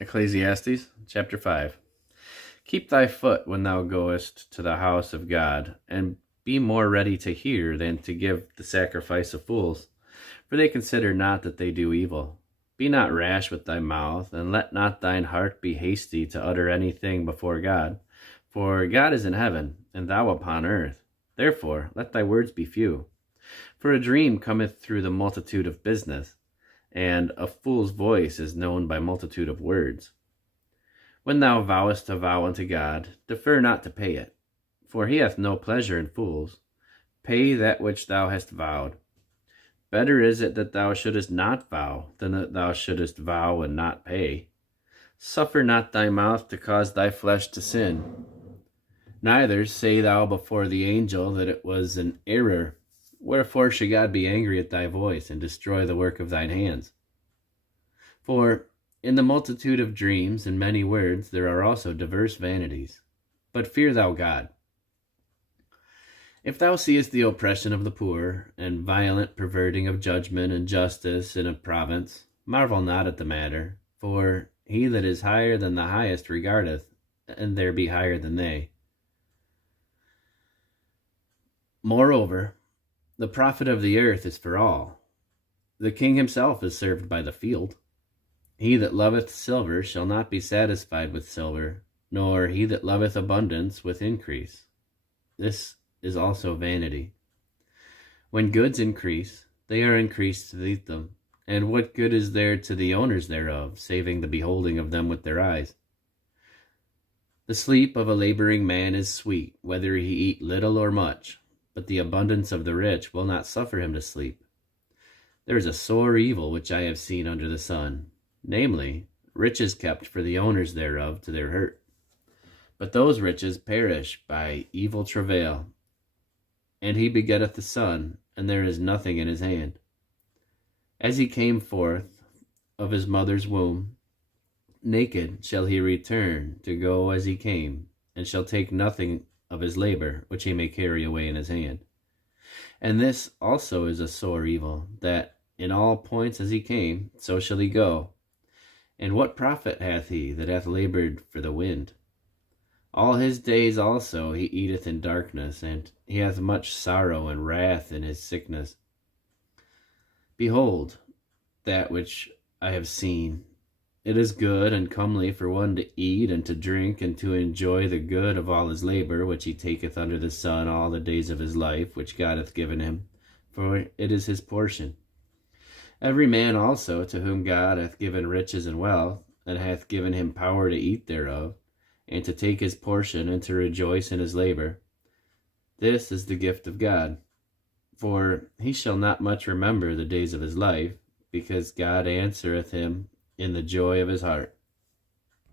Ecclesiastes chapter 5. Keep thy foot when thou goest to the house of God, and be more ready to hear than to give the sacrifice of fools, for they consider not that they do evil. Be not rash with thy mouth, and let not thine heart be hasty to utter anything before God. For God is in heaven, and thou upon earth. Therefore let thy words be few. For a dream cometh through the multitude of business, and a fool's voice is known by multitude of words. When thou vowest a vow unto God, defer not to pay it, for he hath no pleasure in fools. Pay that which thou hast vowed. Better is it that thou shouldest not vow, than that thou shouldest vow and not pay. Suffer not thy mouth to cause thy flesh to sin. Neither say thou before the angel that it was an error. Wherefore should God be angry at thy voice, and destroy the work of thine hands? For in the multitude of dreams and many words there are also diverse vanities. But fear thou God. If thou seest the oppression of the poor, and violent perverting of judgment and justice in a province, marvel not at the matter, for he that is higher than the highest regardeth, and there be higher than they. Moreover, the profit of the earth is for all. The king himself is served by the field. He that loveth silver shall not be satisfied with silver, nor he that loveth abundance with increase. This is also vanity. When goods increase, they are increased to eat them. And what good is there to the owners thereof, saving the beholding of them with their eyes? The sleep of a laboring man is sweet, whether he eat little or much, but the abundance of the rich will not suffer him to sleep. There is a sore evil which I have seen under the sun, namely, riches kept for the owners thereof to their hurt. But those riches perish by evil travail. And he begetteth a son, and there is nothing in his hand. As he came forth of his mother's womb, naked shall he return to go as he came, and shall take nothing of his labor, which he may carry away in his hand. And this also is a sore evil, that in all points as he came, so shall he go. And what profit hath he that hath labored for the wind? All his days also he eateth in darkness, and he hath much sorrow and wrath in his sickness. Behold, that which I have seen, it is good and comely for one to eat and to drink, and to enjoy the good of all his labor, which he taketh under the sun all the days of his life, which God hath given him, for it is his portion. Every man also to whom God hath given riches and wealth, and hath given him power to eat thereof, and to take his portion, and to rejoice in his labor, this is the gift of God. For he shall not much remember the days of his life, because God answereth him in the joy of his heart.